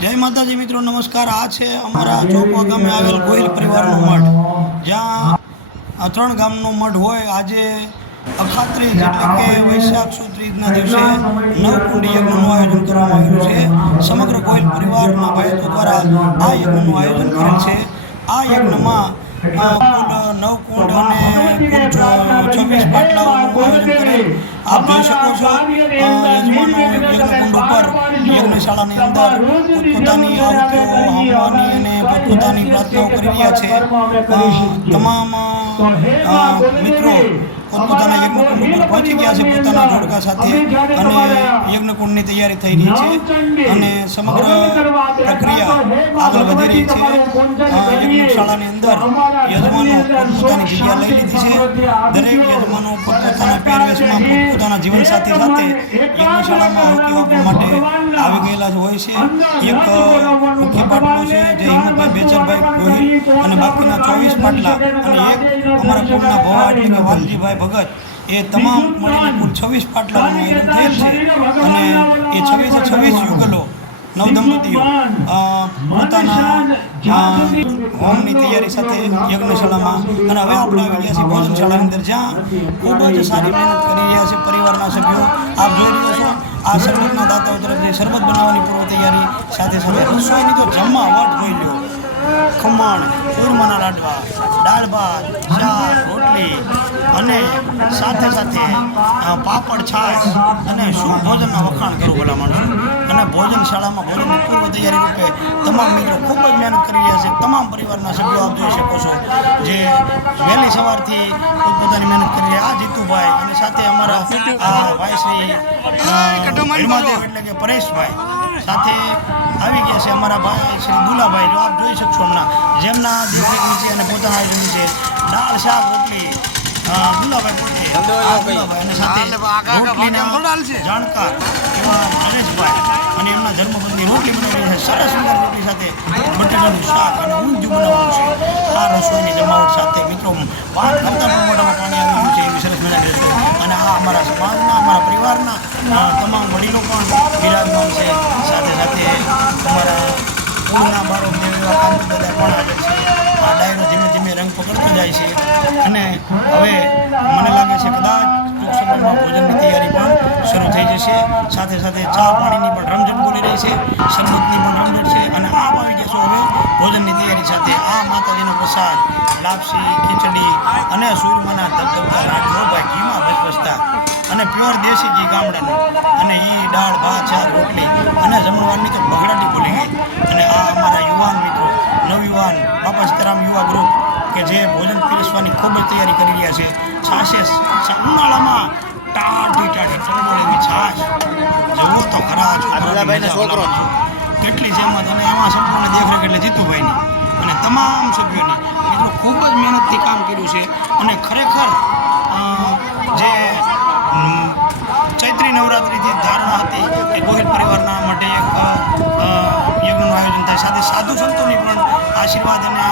જય માતાજી મિત્રો, નમસ્કાર. આ છે અમારા ચોપવા ગામે આવેલ ગોહિલ પરિવારનો મઠ. જ્યાં ત્રણ ગામનો મઠ હોય. આજે અખાત્રીજ એટલે કે વૈશાખ સુદ ત્રીજના દિવસે નવકુંડી યજ્ઞનું આયોજન કરવામાં આવ્યું છે. સમગ્ર ગોહિલ પરિવારના ભાઈઓ દ્વારા આ યજ્ઞનું આયોજન કરેલ છે. આ યજ્ઞમાં નવકુંડ નવ કુંડ અને છવ્વીસ પાટલાઓનું આપ શકો છો યજ્ઞશાળાની અંદર પોતપોતાની પોતપોતાની પ્રાર્થનાઓ કરી રહ્યા છે. તમામ મિત્રો પોતપોતાના યજ્ઞકુંડ પહોંચી ગયા છે, પોતાના જોડકા સાથે અને યજ્ઞકુંડની તૈયારી થઈ રહી છે અને સમગ્ર પ્રક્રિયા આગળ વધી રહી છે. યજ્ઞશાળાની અંદર યજમાનો પોતપોતાની જગ્યા લઈ લીધી છે. દરેક યજમાનો પોતપોતાના પહેરવેશમાં પોતાના જીવનસાથી સાથે યજ્ઞશાળામાં આહુતિ આપવા માટે આવી ગયેલા જ હોય છે. એક મુખ્ય પાટલો છે જે હિંમતભાઈ બેચરભાઈ ગોહિલ અને બાકીના ચોવીસ પાટલા અને એક અમારા કુળના ભવા એટલે કે વાલજીભાઈ ભગત એ તમામ મળીને કુલ છવ્વીસ પાટલાનું આયોજન થયેલ છે. અને એ છવ્વીસે છવ્વીસ યુગલો નવ દંપતીઓ પોતાના હોમની તૈયારી સાથે યજ્ઞશાળામાં અને હવે આપણે આવી ગયા છીએ ભોજનશાળાની અંદર જ્યાં ખૂબ જ સારી મહેનત કરી રહ્યા છે પરિવારના સભ્યો. આપ જોઈ રહ્યો છો આ શરબતના દાતાઓ તરફથી શરબત બનાવવાની પૂર્વ તૈયારી સાથે સાથે. રસોઈની તો જમવા વાટ જોઈ લો ખમણ. ચૂરમાના લાડવા દાળ ભાત ચા રોટલી અને સાથે સાથે પાપડ છાશ અને શું ભોજનના વખાણ કરું ભલા માણસો. અને ભોજનશાળામાં ભોજનની પૂર્વ તૈયારી રૂપે તમામ મિત્રો ખૂબ જ મહેનત કરી રહ્યા છે. તમામ પરિવારના સભ્યો આપ જોઈ શકો છો જે વહેલી સવારથી પોતપોતાની મહેનત કરી રહ્યા આ જીતુભાઈ અને સાથે અમારા ભાઈ શ્રી એટલે કે પરેશભાઈ. સાથે આવી ગયા છે અમારા ભાઈ શ્રી ગુલાભાઈ. જો આપ જોઈ શકશો હમણાં જેમના દીકરી છે અને પોતાના આયોજન છે દાળ શાક રોટલી અ, દુલાભાઈ પોતે અને સાથે રોટલીના જાણકાર એવા નરેશભાઈ અને એમના ધર્મપત્ની રોટલી બનાવી છે. સરસ સુંદર રોટલી સાથે બટેટાનું શાક અને ઊંધિયું બનાવવાનું છે. આ રસોઈની જમાવટ સાથે મિત્રો પાંચ કરતાં પણ મોઢામાં પાણી છે એવી સરસ મજાની અને આ અમારા સમાજના અમારા પરિવારના તમામ વડીલો પણ બિરાજમાન છે. આ ધીમે ધીમે રંગ પકડતો જાય છે. અને હવે મને લાગે છે કદાચ ટૂંક ભોજનની તૈયારી પણ શરૂ થઈ જશે. સાથે સાથે ચા પાણીની પણ રમઝટ બોલી રહી છે. શરબતની પણ રમઝટ છે. અને આપ આવી જશો હવે ભોજનની તૈયારી સાથે. આ માતાજીનો પ્રસાદ, લાપસી, ખીચડી અને સૂરમાના ધબધબતા લાડવો ભાઈ. ઘીમાં ભસભસતા. અને પ્યોર દેશી ઘી ગામડાનું. અને એ દાળ, ભાત, શાક, રોટલી અને જમણવારની તો બગડાટી ભૂલી ગઈ. રહ્યા છે. છાશે ઉનાળામાં ટાઢી ટાઢી એવી છાશ. જુઓ તો ખરા છોકરો. કેટલી જહેમત અને એમાં સંપૂર્ણ દેખરેખ એટલે જીતુભાઈની. અને તમામ સભ્યોની. મિત્રો ખૂબ જ મહેનતથી કામ કર્યું છે. અને ખરેખર જે ચૈત્રી નવરાત્રિથી ધારણા હતી કે ગોહિલ પરિવારના માટે એક યજ્ઞનું આયોજન થાય. સાથે સાધુ સંતોની પણ આશીર્વાદ અને